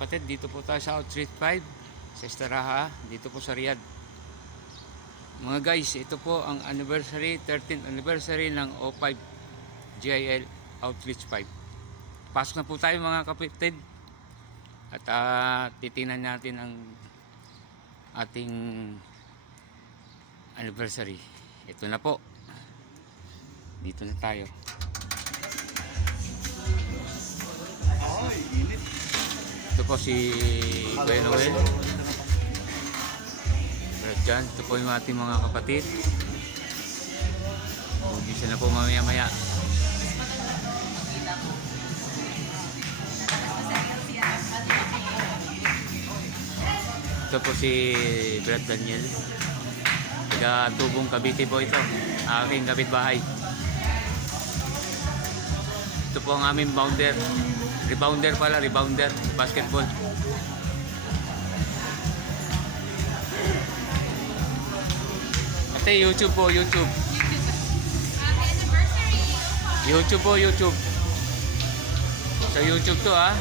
kapatid, dito po tayo sa Outreach 5 sa Istaraha, dito po sa Riyadh. Mga guys, ito po ang anniversary, 13th anniversary ng O5 GIL Outreach 5. Pasok na po tayo mga kapatid at titingnan natin ang ating anniversary. Ito na po, dito na tayo. Ito po si Kuya Noel. Pero dyan, ito po yung ating mga kapatid. Mag-isa na po mamaya-maya. Ito po si Brad Daniel. Taga Tubong Cavite po ito. Aking kapitbahay. Ito po ang aming rebounder basketball. Ate, YouTube po, YouTube. YouTube po, YouTube. Sa YouTube to ah.